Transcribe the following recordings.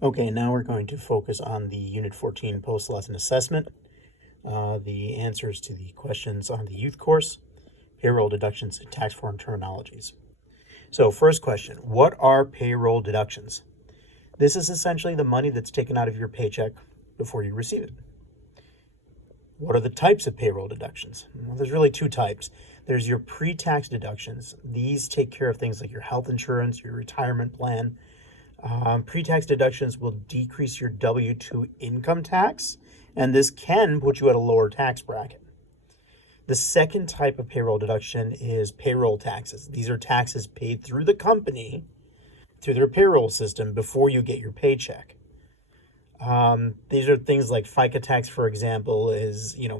Okay, now we're going to focus on the Unit 14 post-lesson assessment, the answers to the questions on the youth course, payroll deductions, and tax form terminologies. So first question, what are payroll deductions? This is essentially the money that's taken out of your paycheck before you receive it. What are the types of payroll deductions? Well, there's really two types. There's your pre-tax deductions. These take care of things like your health insurance, your retirement plan. Pre-tax deductions will decrease your W-2 income tax, and this can put you at a lower tax bracket. The second type of payroll deduction is payroll taxes. These are taxes paid through the company, through their payroll system, before you get your paycheck. These are things like FICA tax, for example,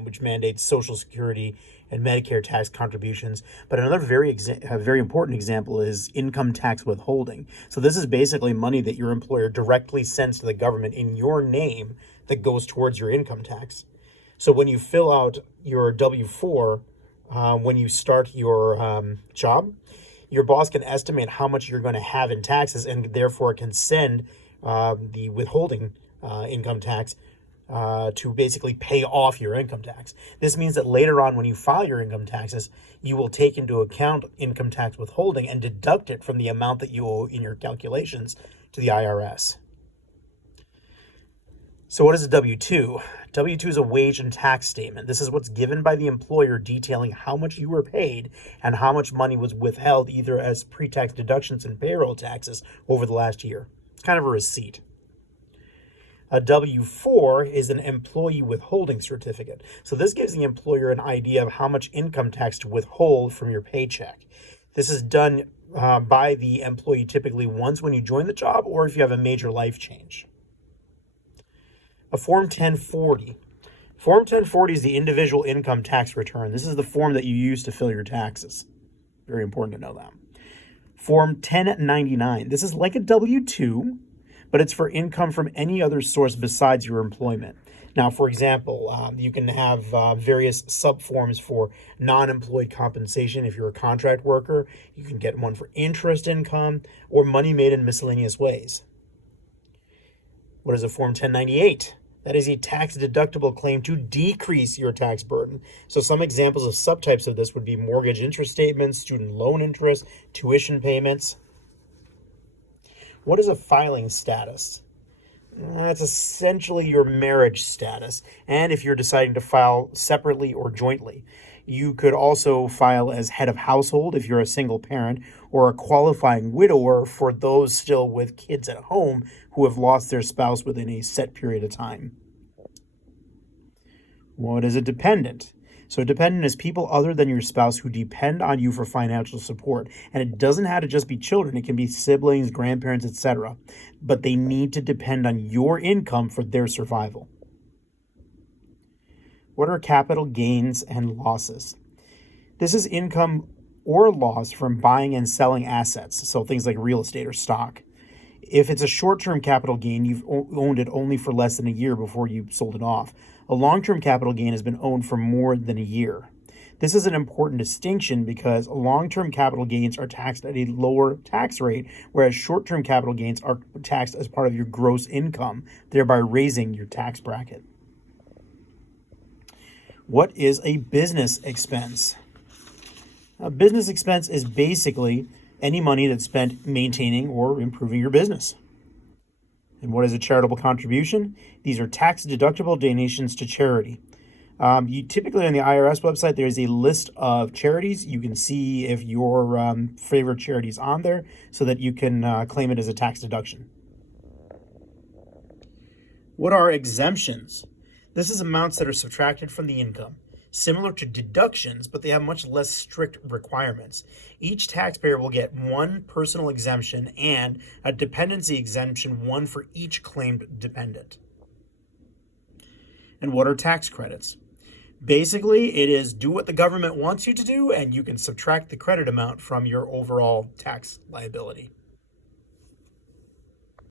which mandates Social Security and Medicare tax contributions. But another very important example is income tax withholding. So this is basically money that your employer directly sends to the government in your name that goes towards your income tax. So when you fill out your W-4, when you start your job, your boss can estimate how much you're going to have in taxes and therefore can send the withholding income tax to basically pay off your income tax. This means that later on when you file your income taxes, you will take into account income tax withholding and deduct it from the amount that you owe in your calculations to the IRS. So what is a W-2? W-2 is a wage and tax statement. This is what's given by the employer detailing how much you were paid and how much money was withheld either as pre-tax deductions and payroll taxes over the last year. It's kind of a receipt. A W-4 is an employee withholding certificate. So this gives the employer an idea of how much income tax to withhold from your paycheck. This is done by the employee typically once when you join the job or if you have a major life change. A Form 1040. Form 1040 is the individual income tax return. This is the form that you use to fill your taxes. Very important to know that. Form 1099. This is like a W-2, but it's for income from any other source besides your employment. Now, for example, you can have various subforms for non-employed compensation. If you're a contract worker, you can get one for interest income or money made in miscellaneous ways. What is a Form 1098? That is a tax-deductible claim to decrease your tax burden. So some examples of subtypes of this would be mortgage interest statements, student loan interest, tuition payments. What is a filing status? That's essentially your marriage status. And if you're deciding to file separately or jointly, you could also file as head of household if you're a single parent, or a qualifying widower for those still with kids at home who have lost their spouse within a set period of time. What is a dependent? So a dependent is people other than your spouse who depend on you for financial support. And it doesn't have to just be children. It can be siblings, grandparents, etc. But they need to depend on your income for their survival. What are capital gains and losses? This is income or loss from buying and selling assets, so things like real estate or stock. If it's a short-term capital gain, you've owned it only for less than a year before you sold it off. A long-term capital gain has been owned for more than a year. This is an important distinction because long-term capital gains are taxed at a lower tax rate, whereas short-term capital gains are taxed as part of your gross income, thereby raising your tax bracket. What is a business expense? A business expense is basically any money that's spent maintaining or improving your business. And what is a charitable contribution? These are tax-deductible donations to charity. You typically on the IRS website, there's a list of charities. You can see if your favorite charity is on there so that you can claim it as a tax deduction. What are exemptions? This is amounts that are subtracted from the income. Similar to deductions, but they have much less strict requirements. Each taxpayer will get one personal exemption and a dependency exemption, one for each claimed dependent. And what are tax credits? Basically, it is do what the government wants you to do, and you can subtract the credit amount from your overall tax liability.